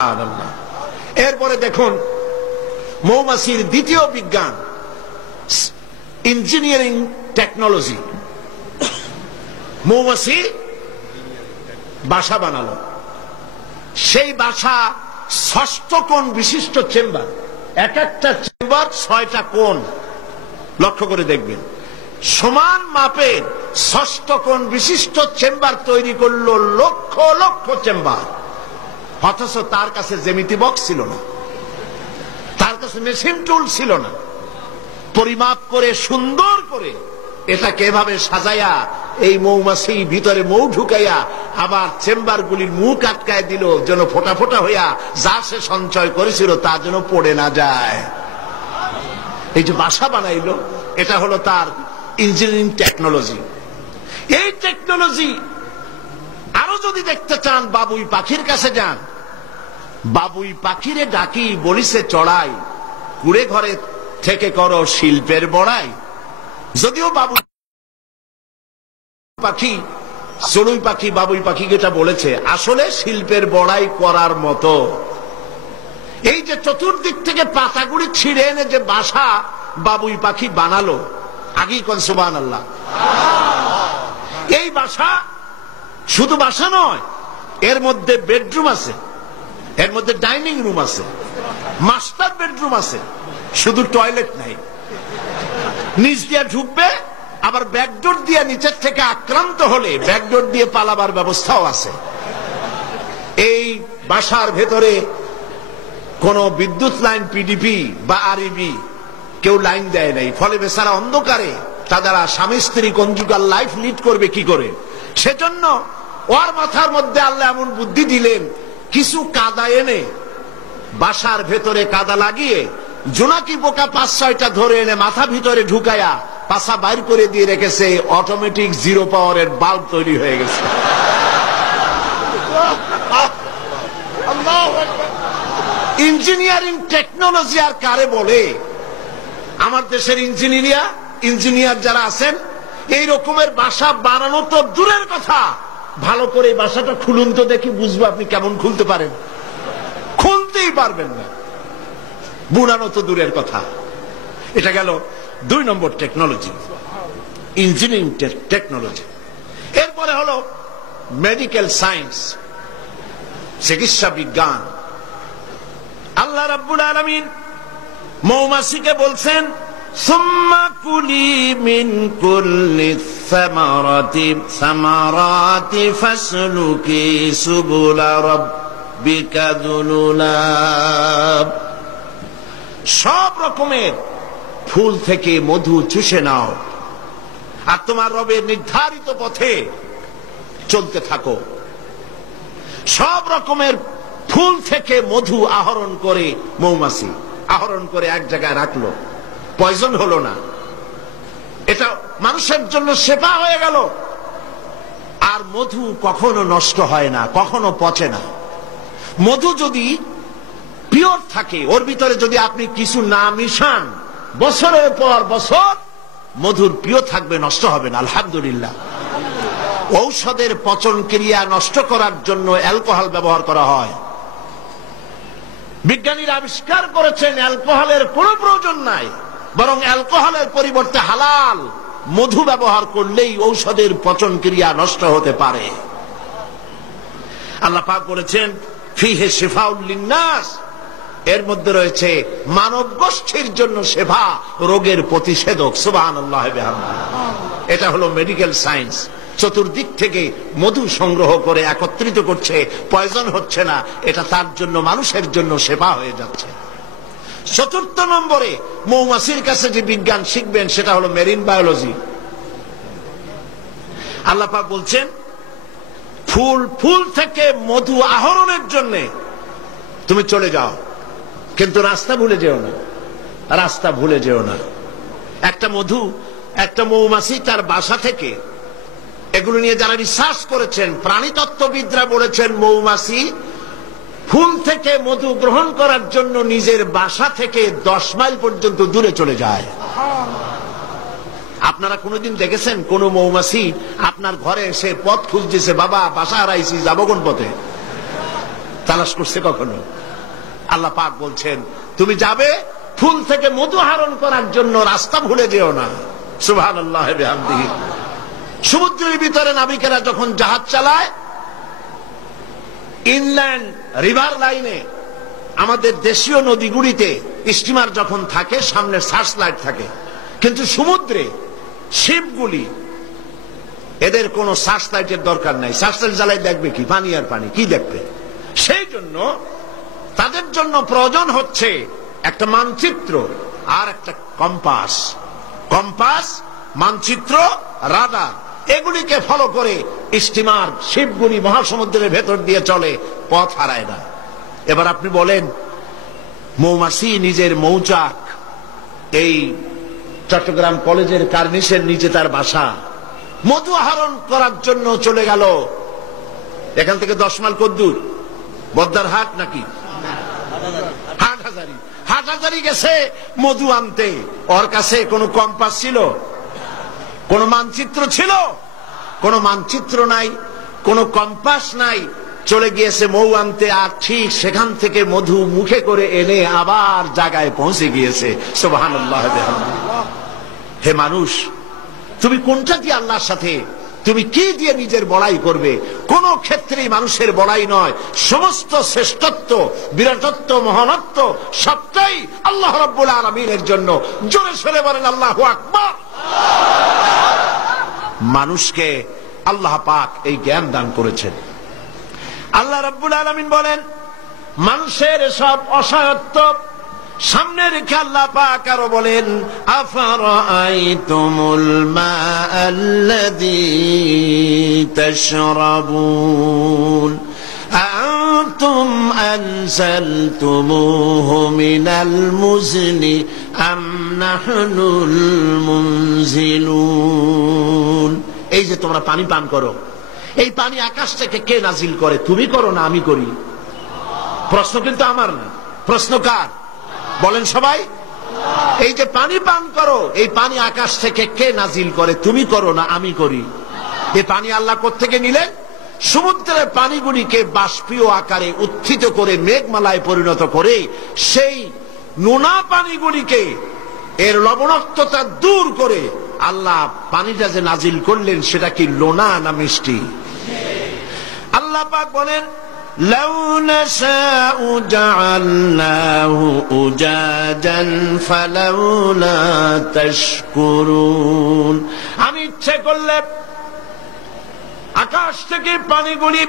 সুবহানাল্লাহ। এরপরে দেখুন মৌমাছির দ্বিতীয় বিজ্ঞান ইঞ্জিনিয়ারিং টেকনোলজি। মৌমাছি বাসা বানালো, সেই বাসা 6 কোণ বিশিষ্ট চেম্বার, এক একটা চেম্বার 6টা কোণ। লক্ষ্য করে দেখবেন, সমান মাপের 6 কোণ বিশিষ্ট চেম্বার তৈরি করলো, লক্ষ লক্ষ চেম্বার। অথচ তার কাছে জ্যামিতি বক্স ছিল না, তার কাছে মেশিন টুল ছিল না। পরিমাপ করে সুন্দর করে এটাকে এভাবে সাজাইয়া এই মৌমাছি ভিতরে মৌ ঢুকাইয়া আবার চেম্বার গুলির মুখ আটকায় দিল, যেন ফোটা ফোটা হইয়া যা সে সঞ্চয় করেছিল তা যেন পড়ে না যায়। এই যে বাসা বানাইলো, এটা হলো তার ইঞ্জিনিয়ারিং টেকনোলজি। এই টেকনোলজি আরো যদি দেখতে চান, বাবুই পাখির কাছে যান। বাবুই পাখিরে ডাকি, বলিছে চড়াই, কুড়ে ঘরে থেকে করো শিল্পের বড়াই। যদিও বাবুই পাখি, চড়ুই পাখি বাবুই পাখি যেটা বলেছে, আসলে শিল্পের বড়াই করার মতো। এই যে চতুর্দিক থেকে পাতাগুলি ছিঁড়ে এনে যে বাসা বাবুই পাখি বানালো, আগেই কোন সুবহানাল্লাহ। এই বাসা শুধু বাসা নয়, এর মধ্যে বেডরুম আছে, এর মধ্যে ডাইনিং রুম আছে, মাস্টার বেডরুম আছে, শুধু টয়লেট নাই। নিচ দিয়ে ঢুকবে, আবার ব্যাকডোর দিয়ে নিচের থেকে আক্রান্ত হলে ব্যাকডোর দিয়ে পালাবার ব্যবস্থাও আছে। এই বাসার ভেতরে কোন বিদ্যুৎ লাইন পিডিপি বা আরইবি কেউ লাইন দেয় নাই, ফলে বেচারা অন্ধকারে তারা স্বামী স্ত্রী কনজুগাল লাইফ লিড করবে কি করে। সেজন্য ওর মাথার মধ্যে আল্লাহ এমন বুদ্ধি দিলেন, কিছু কাদা এনে বাসার ভেতরে কাদা লাগিয়ে জোনাকি পোকা 5-6টা ধরে এনে মাথা ভিতরে ঢুকায়া পাছা বাইর করে দিয়ে রেখেছে। অটোমেটিক 0 পাওয়ারের বাল্ব তৈরি হয়ে গেছে। ইঞ্জিনিয়ারিং টেকনোলজি আর কারে বলে? আমার দেশের ইঞ্জিনিয়ার যারা আছেন, এই রকমের বাসা বানানো তো দূরের কথা, ভালো করে বাসাটা খুলুন তো দেখি, বুঝবো আপনি কেমন খুলতে পারেন। খুলতেই পারবেন না, বুনানো তো দূরের কথা। এটা গেল 2 নম্বর টেকনোলজি, ইঞ্জিনিয়ারিং টেকনোলজি। এরপরে হলো মেডিকেল সায়েন্স, চিকিৎসা বিজ্ঞান। আল্লাহ রাব্বুল আলামিন মৌমাছিকে বলছেন, সুম্মা কুলি মিন কুল্লি সামারাতি ফাসলুকি সুবুলা রাব্বিকা যুলুলাব। সব রকমের ফুল থেকে মধু চুষে নাও আর তোমার রবের নির্ধারিত পথে চলতে থাকো। সব রকমের ফুল থেকে মধু আহরণ করে মৌমাছি আহরণ করে এক জায়গায় রাখলো, পয়জন হলো না, এটা মানুষের জন্য সেবা হয়ে গেল। আর মধু কখনো নষ্ট হয় না, কখনো পচে না। মধু যদি পিওর থাকে, ওর ভিতরে যদি আপনি কিছু না মিশান, বছরের পর বছর মধুর পিও থাকবে, নষ্ট হবে না। আলহামদুলিল্লাহ। ঔষধের পচন ক্রিয়া নষ্ট করার জন্য অ্যালকোহল ব্যবহার করা হয়। বিজ্ঞানীরা আবিষ্কার করেছেন অ্যালকোহলের কোনো প্রয়োজন নাই, বরং অ্যালকোহলের পরিবর্তে হালাল মধু ব্যবহার করলেই ঔষধের পচন ক্রিয়া নষ্ট হতে পারে। আল্লাহ পাক বলেছেন, ফিহে শিফাউল লিন্নাস, এর মধ্যে রয়েছে মানব গোষ্ঠীর জন্য সেবা, রোগের প্রতিষেধক। সুবহানাল্লাহ বিহামদিহি। এটা হলো মেডিকেল সায়েন্স। চতুর্দিক থেকে মধু সংগ্রহ করে একত্রিত করছে, পয়জন হচ্ছে না, এটা তার জন্য, মানুষের জন্য সেবা হয়ে যাচ্ছে। 4 নম্বরে মৌমাছির কাছে যে বিজ্ঞান শিখবেন সেটা হলো মেরিন বায়োলজি। আল্লাহ পাক বলছেন, ফুল থেকে মধু আহরণের জন্য তুমি চলে যাও, কিন্তু রাস্তা ভুলে যেও না, রাস্তা ভুলে যেও না। একটা মৌমাছি তার বাসা থেকে, এগুলো নিয়ে যারা রিসার্চ করেছেন, প্রাণীতত্ত্ববিদরা বলেছেন, মৌমাছি ফুল থেকে মধু গ্রহণ করার জন্য নিজের বাসা থেকে 10 মাইল পর্যন্ত দূরে চলে যায়। আপনারা কোনোদিন দেখেছেন কোন মৌমাছি আপনার ঘরে এসে পথ খুঁজতেছে, বাবা বাসা হারাইছি, যাবো কোন পথে? তালাশ করছে কখনো? আল্লাহ পাক বলছেন তুমি যাবে ফুল থেকে মধু আহরণ করার জন্য, রাস্তা ভুলে যেও না। সুবহানাল্লাহ বিহামদিহি। সমুদ্রের ভিতরে নাবিকেরা যখন জাহাজ চালায়, ইনল্যান্ড রিভার লাইনে আমাদের দেশীয় নদীগুলিতে স্টিমার যখন থাকে সামনে সার্চ লাইট থাকে, কিন্তু সমুদ্রে শিপগুলি এদের কোনো সার্চ লাইটের দরকার নাই। সার্চ লাইট জ্বালাই দেখবে কি? পানি আর পানি, কি দেখবে? সেই জন্য তাদের জন্য প্রয়োজন হচ্ছে একটা মানচিত্র আর একটা কম্পাস। কম্পাস, মানচিত্র, রাডার, এগুলিকে ফলো করে স্টিমার শিপগুলি মহাসমুদ্রের ভেতর দিয়ে চলে, পথ হারায় না। এবার আপনি বলেন, মৌমাছি নিজের মৌচাক, এই চট্টগ্রাম কলেজের কার্নিসের নিচে তার বাসা, মধু আহরণ করার জন্য চলে গেল। এখান থেকে 10 মাইল কদ্দূর? বদ্দার হাট নাকি হাটহাজারী? হাটহাজারী গেছে মধু আনতে। ওর কাছে কোনো কম্পাস ছিল? কোন মানচিত্র ছিল? কোন মানচিত্র নাই, কোন কম্পাস নাই। চলে গিয়েছে মৌ আনতে, আর ঠিক সেখান থেকে মধু মুখে করে এনে আবার জায়গায় পৌঁছে গিয়েছে। সুবহানাল্লাহ। হে মানুষ, তুমি কোনটা দিয়ে আল্লাহর সাথে, তুমি কি দিয়ে নিজের বড়াই করবে? কোন ক্ষেত্রেই মানুষের বড়াই নয়, সমস্ত শ্রেষ্ঠত্ব, বিরাটত্ব, মহানত্ব সবটাই আল্লাহ রাব্বুল আলামিনের জন্য। জোরে সরে বলেন আল্লাহু আকবার। মানুষকে আল্লাহ পাক এই জ্ঞান দান করেছেন। আল্লাহ রাব্বুল আলামিন বলেন, মানুষের সব অসহায়ত্ব সামনে রেখে আল্লাহ পাক আরো বলেন, আফারাআইতুমুল মাআল্লাযী তাশরাবুন আনতুম আনজালতুমূহু মিনাল মুজনি আম নাহনুল মুনজিলুন। এই যে তোমরা পানি পান করো, এই পানি আকাশ থেকে কে নাজিল করে? তুমি করো না আমি করি? প্রশ্ন কিন্তু আমার না, প্রশ্ন কার? বলেন সবাই। এই যে পানি পান করো, এই পানি আকাশ থেকে কে নাজিল করে? তুমি করো না আমি করি? এই পানি আল্লাহ কোত্থেকে নিলেন? সমুদ্রের পানিগুলিকে বাষ্পীয় আকারে উত্থিত করে মেঘমালায় পরিণত করে সেই নোনা পানিগুলিকে এর লবণাক্ততা দূর করে আল্লাহ পানিটা যে নাজিল করলেন, সেটা কি লোনা না মিষ্টি? আল্লাহ পাক বলেন, লাউ নাশাউ জাআলনাহু উজাজান ফালাউলা তাশকুরুন। আমি ইচ্ছে করলে আকাশ থেকে পানিগুলি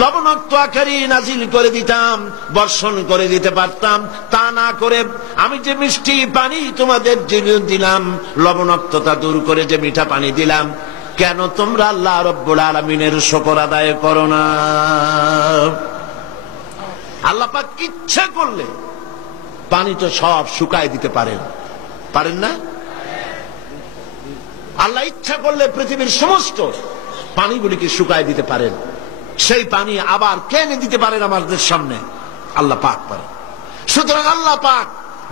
লবণাক্ত আকারে নাজিল করে দিতাম, বর্ষণ করে দিতে পারতাম। তা না করে আমি যে মিষ্টি পানি তোমাদের দিলাম, লবণাক্ততা দূর করে যে মিঠা পানি দিলাম, কেন তোমরা আল্লাহ রাব্বুল আলামিনের শুকর আদায় করো না? আল্লাহ পাক ইচ্ছা করলে পানি তো সব শুকায় দিতে পারেন, পারেন না? আল্লাহ ইচ্ছা করলে পৃথিবীর সমস্ত পানিগুলিকে শুকায় দিতে পারেন। সেই পানি আবার কেনে দিতে পারেন আমাদের সামনে? আল্লাহ পাক পারেন। সুতরাং আল্লাহ পাক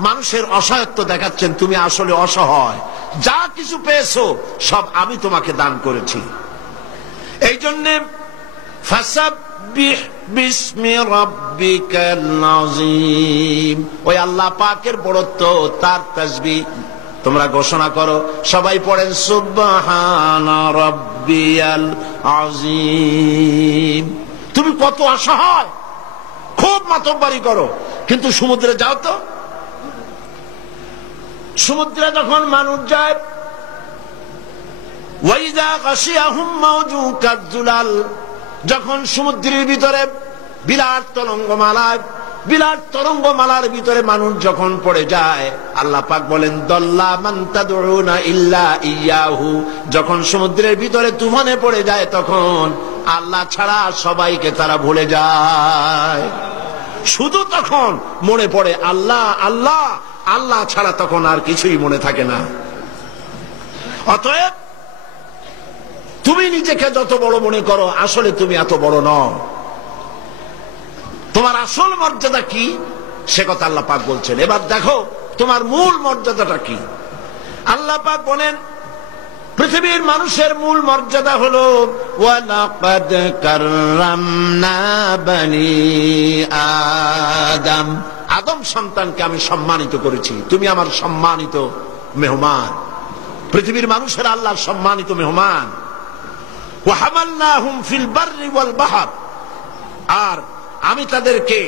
মানুষের অসহায়ত্ব দেখাচ্ছেন, তুমি আসলে অসহায়, যা কিছু পেয়েছো সব আমি তোমাকে দান করেছি। এই জন্যে ফাসাব্বিহ বিসমি রাব্বিকাল আযীম, ওই আল্লাহ পাকের বড়ত্ব, তার তাসবিহ তোমরা ঘোষণা করো। সবাই পড়েন সুবহানা রাব্বিয়াল আযীম। তুমি কত অসহায়, খুব মাতব্বরি করো, কিন্তু সমুদ্রে যাও তো। সমুদ্রে যখন মানুষ যায়, ওয়াইযা গাশিয়াহুম মাওজু কাযুলাল, যখন সমুদ্রের ভিতরে বিরাট তরঙ্গমালার ভিতরে মানুষ যখন পড়ে যায়, আল্লাহ পাক বলেন, দল্লা মান তাদউনা ইল্লা ইয়াহু। যখন সমুদ্রের ভিতরে তুফানে পড়ে যায়, তখন আল্লাহ ছাড়া সবাইকে তারা ভুলে যায়। শুধু তখন মনে পড়ে আল্লাহ আল্লাহ, আল্লাহ ছাড়া তখন আর কিছুই মনে থাকে না। অতএব তুমি নিজেকে যত বড় মনে করো, আসলে তুমি এত বড় নও। তোমার আসল মর্যাদা কি, সে কথা আল্লাহ পাক বলছেন। এবার দেখো তোমার মূল মর্যাদাটা কি। আল্লাহ পাক বলেন, পৃথিবীর মানুষের মূল মর্যাদা হলো ওয়ালাকাদ কাররামনা বনি আদম, আদম সন্তানকে আমি সম্মানিত করেছি, তুমি আমার সম্মানিত মেহমান। পৃথিবীর মানুষের আল্লাহর সম্মানিত মেহমান। ওয়া হামালনাহুম ফিল বাররি ওয়াল বাহর, আর আমি তাদেরকে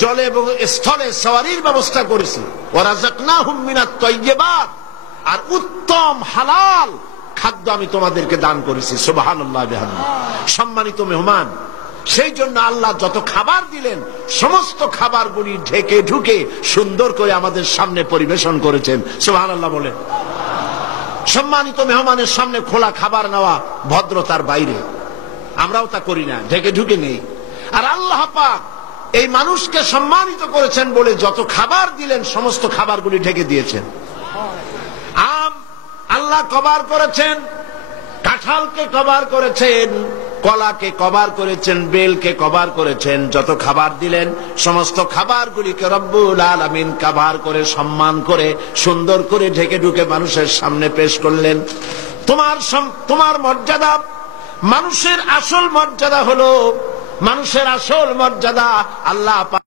জলে এবং স্থলে সওয়ারির ব্যবস্থা করেছি। ওয়া রাযাকনাহুম মিনাত তাইয়্যিবাত, আর উত্তম হালাল খাদ্য আমি তোমাদেরকে দান করেছি। সুবহানাল্লাহ বিহামদিহি। সম্মানিত মেহমান, সেই জন্য আল্লাহ যত খাবার দিলেন সমস্ত খাবারগুলি ঢেকে ঢুকে সুন্দর করে আমাদের সামনে পরিবেশন করেছেন। সুবহানাল্লাহ বলেন। সম্মানিত মেহমানের সামনে খোলা খাবার নেওয়া ভদ্রতার বাইরে, আমরাও তা করি না, ঢেকে ঢুকে নেই। আর আল্লাহ পাক এই মানুষকে সম্মানিত করেছেন বলে যত খাবার দিলেন সমস্ত খাবারগুলি ঢেকে দিয়েছেন। আম আল্লাহ কভার করেছেন, কাঁঠালকে কভার করেছেন, কলাকে কভার করেছেন, বেলকে কভার করেছেন। যত খাবার দিলেন সমস্ত খাবারগুলিকে রব্বুল আলামিন কভার করে সম্মান করে সুন্দর করে ঢেকে ঢুকে মানুষের সামনে পেশ করলেন। তোমার মর্যাদা, মানুষের আসল মর্যাদা হলো, মানুষের আসল মর্যাদা আল্লাহ